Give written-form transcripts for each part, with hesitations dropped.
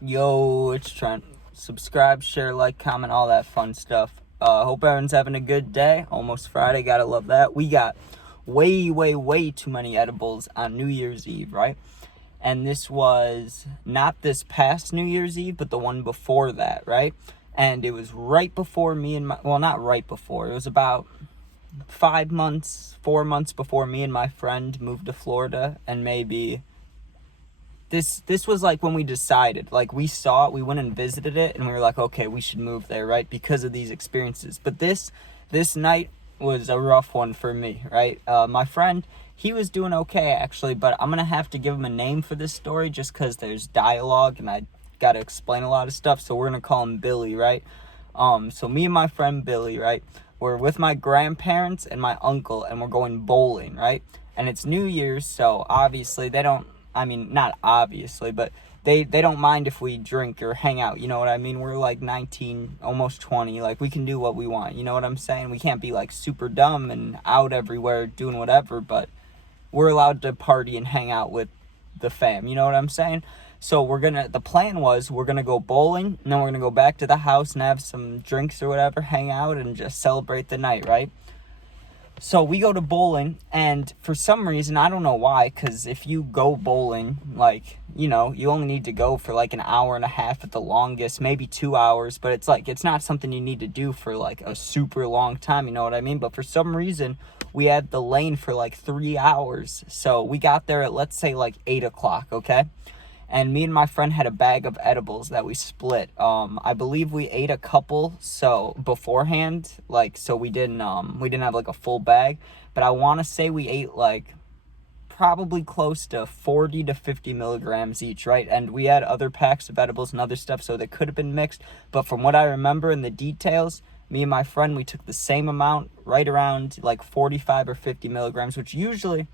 Yo, it's Trent. Subscribe, share, like, comment, all that fun stuff. Hope everyone's having a good day. Almost Friday, gotta love that. We got way too many edibles on New Year's Eve, right? And this was not this past New Year's Eve, but the one before that, right? And it was right before not right before, it was about 4 months before me and my friend moved to Florida, and maybe this was like when we decided, like we saw it, we went and visited it, and we were like, okay, we should move there, right? Because of these experiences. But this night was a rough one for me, right? My friend, he was doing okay actually, but I'm gonna have to give him a name for this story just because there's dialogue and I gotta explain a lot of stuff. So we're gonna call him Billy, right? So me and my friend Billy, right? We're with my grandparents and my uncle, and we're going bowling, right? And it's New Year's, so obviously they don't, not obviously, but they don't mind if we drink or hang out, you know what I mean? We're like 19, almost 20, like we can do what we want, you know what I'm saying? We can't be like super dumb and out everywhere doing whatever, but we're allowed to party and hang out with the fam, you know what I'm saying? So the plan was we're gonna go bowling, and then we're gonna go back to the house and have some drinks or whatever, hang out and just celebrate the night, right? So we go to bowling, and for some reason, I don't know why, because if you go bowling, like, you only need to go for like an hour and a half at the longest, maybe 2 hours, but it's not something you need to do for like a super long time, you know what I mean? But for some reason, we had the lane for like 3 hours. So we got there at, let's say, like 8 o'clock, okay? And me and my friend had a bag of edibles that we split. I believe we ate a couple so beforehand, so we didn't have like a full bag, but I want to say we ate like probably close to 40 to 50 milligrams each, right? And we had other packs of edibles and other stuff, so they could have been mixed, but from what I remember in the details, me and my friend, we took the same amount, right around like 45 or 50 milligrams, which usually,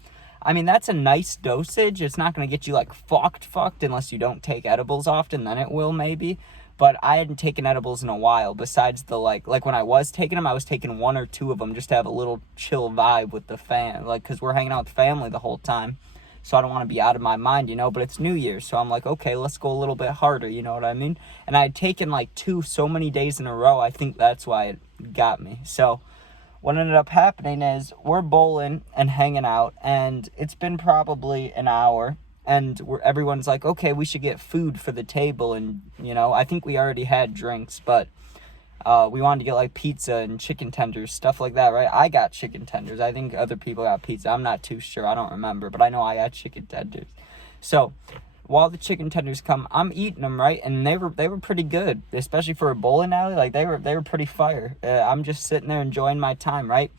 that's a nice dosage. It's not going to get you like fucked unless you don't take edibles often, then it will maybe. But I hadn't taken edibles in a while, besides the like when I was taking them, I was taking one or two of them just to have a little chill vibe with the fam, because we're hanging out with family the whole time. So I don't want to be out of my mind, but it's New Year's, so I'm like, okay, let's go a little bit harder, you know what I mean? And I had taken like two so many days in a row, I think that's why it got me. So what ended up happening is we're bowling and hanging out, and it's been probably an hour, and everyone's like, okay, we should get food for the table. And I think we already had drinks, but we wanted to get like pizza and chicken tenders, stuff like that, right? I got chicken tenders. I think other people got pizza. I'm not too sure, I don't remember, but I know I got chicken tenders. So while the chicken tenders come, I'm eating them, right? And they were pretty good, especially for a bowling alley. Like they were pretty fire. I'm just sitting there enjoying my time, right?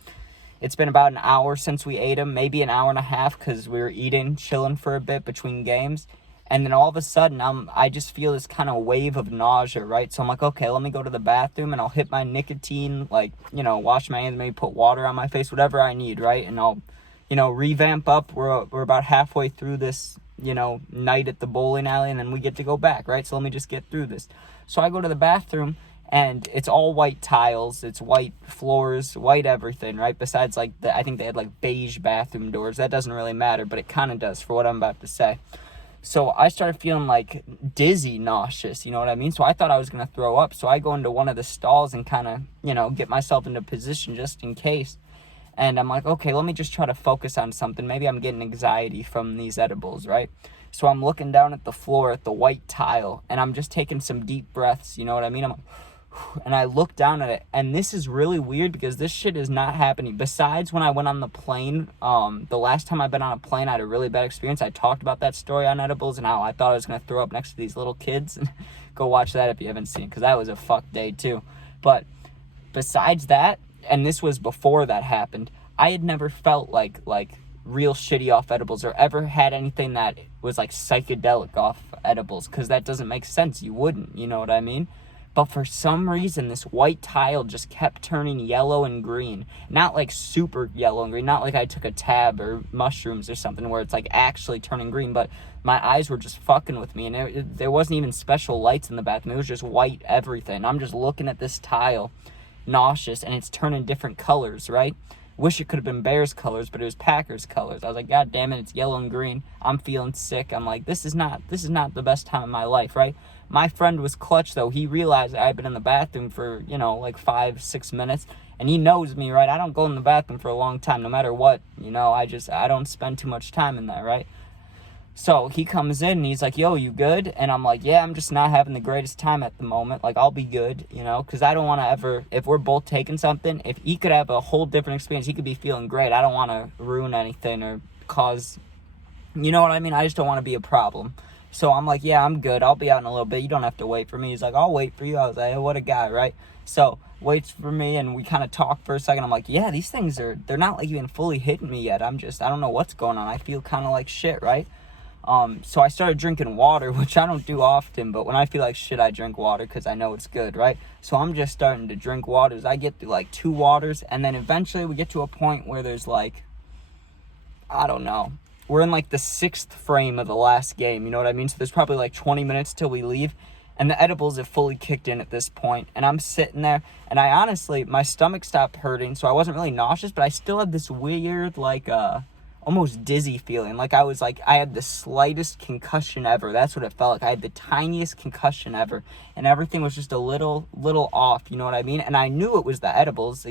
It's been about an hour since we ate them, maybe an hour and a half, because we were eating, chilling for a bit between games. And then all of a sudden, I just feel this kind of wave of nausea, right? So I'm like, okay, let me go to the bathroom, and I'll hit my nicotine, wash my hands, maybe put water on my face, whatever I need, right? And I'll, revamp up. We're about halfway through this, night at the bowling alley, and then we get to go back, right? So let me just get through this. So I go to the bathroom, and it's all white tiles, it's white floors, white everything, right? Besides, I think they had like beige bathroom doors. That doesn't really matter, but it kind of does for what I'm about to say. So I started feeling like dizzy, nauseous, you know what I mean? So I thought I was going to throw up. So I go into one of the stalls and kind of, get myself into position just in case. And I'm like, okay, let me just try to focus on something. Maybe I'm getting anxiety from these edibles, right? So I'm looking down at the floor at the white tile, and I'm just taking some deep breaths, you know what I mean? I'm like, and I look down at it, and this is really weird because this shit is not happening. Besides when I went on the plane, the last time I've been on a plane, I had a really bad experience. I talked about that story on edibles and how I thought I was going to throw up next to these little kids. Go watch that if you haven't seen it, because that was a fuck day too. But besides that, and this was before that happened, I had never felt like real shitty off edibles, or ever had anything that was like psychedelic off edibles, because that doesn't make sense. You wouldn't, you know what I mean? But for some reason, this white tile just kept turning yellow and green. Not like super yellow and green, not like I took a tab or mushrooms or something where it's like actually turning green, but my eyes were just fucking with me. And there wasn't even special lights in the bathroom. It was just white everything. I'm just looking at this tile, nauseous, and it's turning different colors, right? Wish it could have been Bears colors, but it was Packers colors. I was like, God damn it, it's yellow and green. I'm feeling sick. I'm like, this is not the best time of my life, right? My friend was clutch, though. He realized that I'd been in the bathroom for, like 5-6 minutes, and he knows me, right? I don't go in the bathroom for a long time, no matter what, I don't spend too much time in there, right? So he comes in and he's like, yo, you good? And I'm like, yeah, I'm just not having the greatest time at the moment. Like, I'll be good, because I don't want to ever, if we're both taking something, if he could have a whole different experience, he could be feeling great. I don't want to ruin anything or cause, you know what I mean? I just don't want to be a problem. So I'm like, yeah, I'm good. I'll be out in a little bit. You don't have to wait for me. He's like, I'll wait for you. I was like, hey, what a guy, right? So waits for me and we kind of talk for a second. I'm like, yeah, these things they're not like even fully hitting me yet. I don't know what's going on. I feel kind of like shit, right? So I started drinking water, which I don't do often, but when I feel like shit, I drink water because I know it's good, right? So I'm just starting to drink waters. I get through like 2 waters, and then eventually we get to a point where there's like, I don't know, we're in like the 6th frame of the last game, you know what I mean? So there's probably like 20 minutes till we leave, and the edibles have fully kicked in at this point, and I'm sitting there, and I honestly, my stomach stopped hurting, so I wasn't really nauseous, but I still had this weird, like, almost dizzy feeling. Like I had the slightest concussion ever. That's what it felt like. I had the tiniest concussion ever, and everything was just a little off, you know what I mean? And I knew it was the edibles.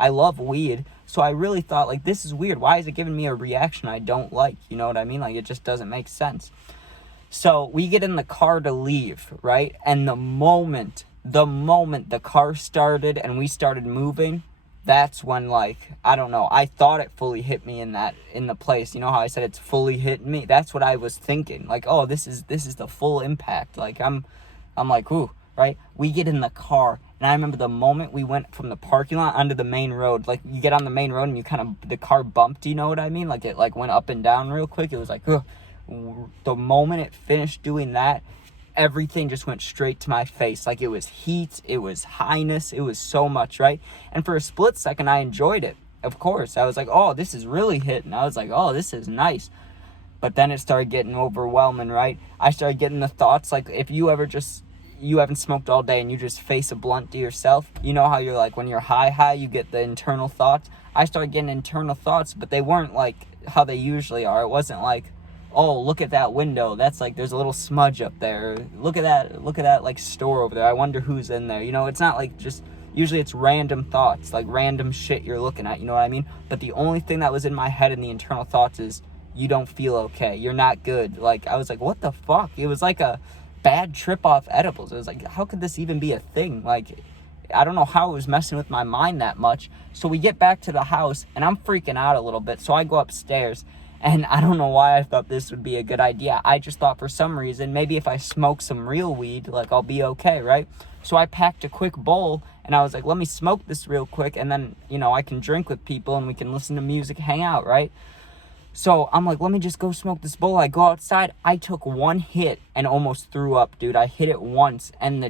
I love weed, so I really thought, like, this is weird. Why is it giving me a reaction I don't like? You know what I mean? Like, it just doesn't make sense. So we get in the car to leave, right? And the moment the car started and we started moving, that's when, like, I don't know, I thought it fully hit me in the place. You know how I said it's fully hitting me? That's what I was thinking. Like, oh, this is the full impact. Like, I'm like, ooh, right? We get in the car, and I remember the moment we went from the parking lot onto the main road. Like, you get on the main road and the car bumped, you know what I mean? Like, it, like, went up and down real quick. It was like, ugh. The moment it finished doing that, everything just went straight to my face. Like, it was heat, it was highness, it was so much, right? And for a split second, I enjoyed it. Of course, I was like, oh, this is really hitting. I was like, oh, this is nice. But then it started getting overwhelming, right? I started getting the thoughts, like, if you haven't smoked all day and you just face a blunt to yourself, you know how you're like, when you're high, you get the internal thoughts. I started getting internal thoughts, but they weren't like how they usually are. It wasn't like, oh, look at that window, that's like, there's a little smudge up there, look at that like store over there, I wonder who's in there. It's not like, just usually it's random thoughts, like random shit you're looking at, you know what I mean? But the only thing that was in my head in the internal thoughts is, you don't feel okay, you're not good. Like, I was like, what the fuck? It was like a bad trip off edibles. It was like, how could this even be a thing? Like, I don't know how it was messing with my mind that much. So we get back to the house and I'm freaking out a little bit, so I go upstairs. And I don't know why I thought this would be a good idea. I just thought for some reason, maybe if I smoke some real weed, like, I'll be okay, right? So I packed a quick bowl, and I was like, let me smoke this real quick, and then, I can drink with people, and we can listen to music, hang out, right? So I'm like, let me just go smoke this bowl. I go outside. I took one hit and almost threw up, dude. I hit it once, and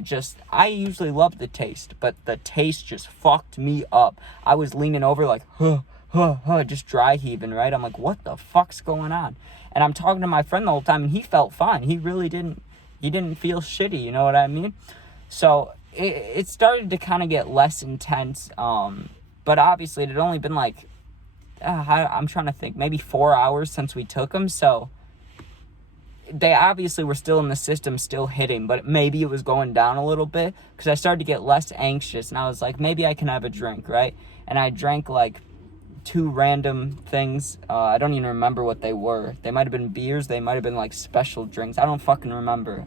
I usually love the taste, but the taste just fucked me up. I was leaning over like, just dry heaving, right? I'm like, what the fuck's going on? And I'm talking to my friend the whole time, and he felt fine. He really didn't feel shitty, you know what I mean? So it started to kind of get less intense, but obviously it had only been like, I'm trying to think, maybe 4 hours since we took them, so they obviously were still in the system, still hitting, but maybe it was going down a little bit, because I started to get less anxious, and I was like, maybe I can have a drink, right? And I drank like 2 random things. I don't even remember what they were. They might have been beers, they might have been like special drinks. I don't fucking remember.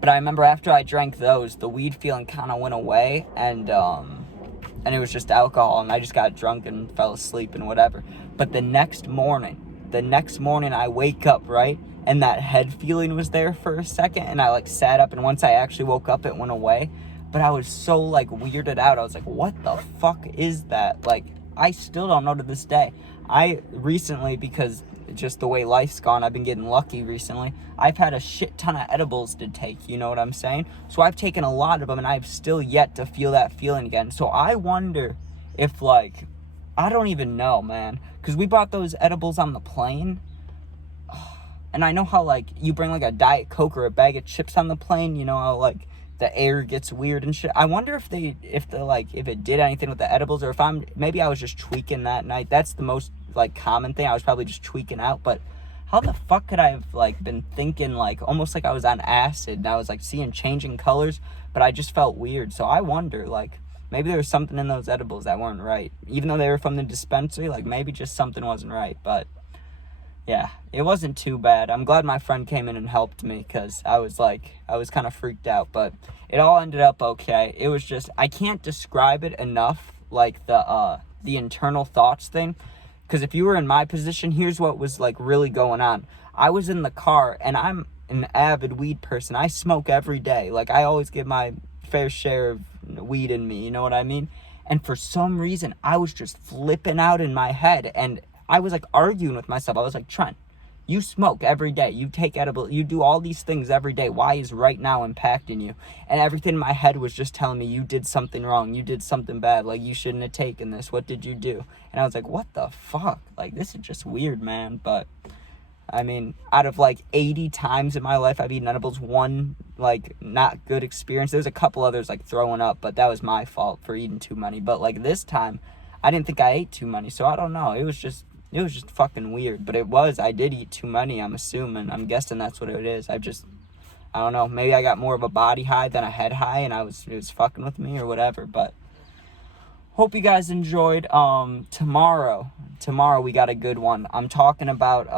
But I remember after I drank those, the weed feeling kind of went away, and it was just alcohol, and I just got drunk and fell asleep and whatever. But the next morning I wake up, right? And that head feeling was there for a second, and I like sat up, and once I actually woke up, it went away. But I was so like weirded out. I was like, what the fuck is that? Like, I still don't know to this day. I recently, because just the way life's gone, I've been getting lucky recently. I've had a shit ton of edibles to take, you know what I'm saying? So I've taken a lot of them, and I've still yet to feel that feeling again. So I wonder if, like, I don't even know, man. Because we bought those edibles on the plane. And I know how, like, you bring, like, a Diet Coke or a bag of chips on the plane, you know how, like, the air gets weird and shit. I wonder if it did anything with the edibles, or maybe I was just tweaking that night. That's the most, like, common thing. I was probably just tweaking out, but how the fuck could I have like been thinking like almost like I was on acid and I was like seeing changing colors, but I just felt weird. So I wonder like maybe there was something in those edibles that weren't right. Even though they were from the dispensary, like maybe just something wasn't right. But yeah, it wasn't too bad. I'm glad my friend came in and helped me because I was kind of freaked out, but it all ended up okay. It was just, I can't describe it enough, like the internal thoughts thing, because if you were in my position, here's what was like really going on. I was in the car and I'm an avid weed person. I smoke every day. Like I always get my fair share of weed in me, you know what I mean? And for some reason, I was just flipping out in my head and I was like arguing with myself. I was like, Trent, you smoke every day. You take edible. You do all these things every day. Why is right now impacting you? And everything in my head was just telling me you did something wrong. You did something bad. Like you shouldn't have taken this. What did you do? And I was like, what the fuck? Like this is just weird, man. But I mean, out of like 80 times in my life I've eaten edibles, one like not good experience. There's a couple others like throwing up, but that was my fault for eating too many. But like this time, I didn't think I ate too many, so I don't know. It was just fucking weird. But I did eat too many, I'm assuming. I'm guessing that's what it is. I don't know. Maybe I got more of a body high than a head high, and it was fucking with me or whatever. But hope you guys enjoyed. Tomorrow we got a good one. I'm talking about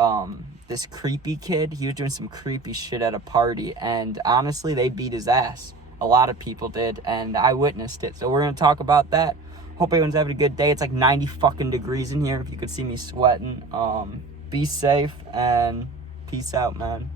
this creepy kid. He was doing some creepy shit at a party, and honestly, they beat his ass. A lot of people did, and I witnessed it. So we're gonna talk about that. Hope everyone's having a good day. It's like 90 fucking degrees in here. If you could see me sweating. Be safe and peace out, man.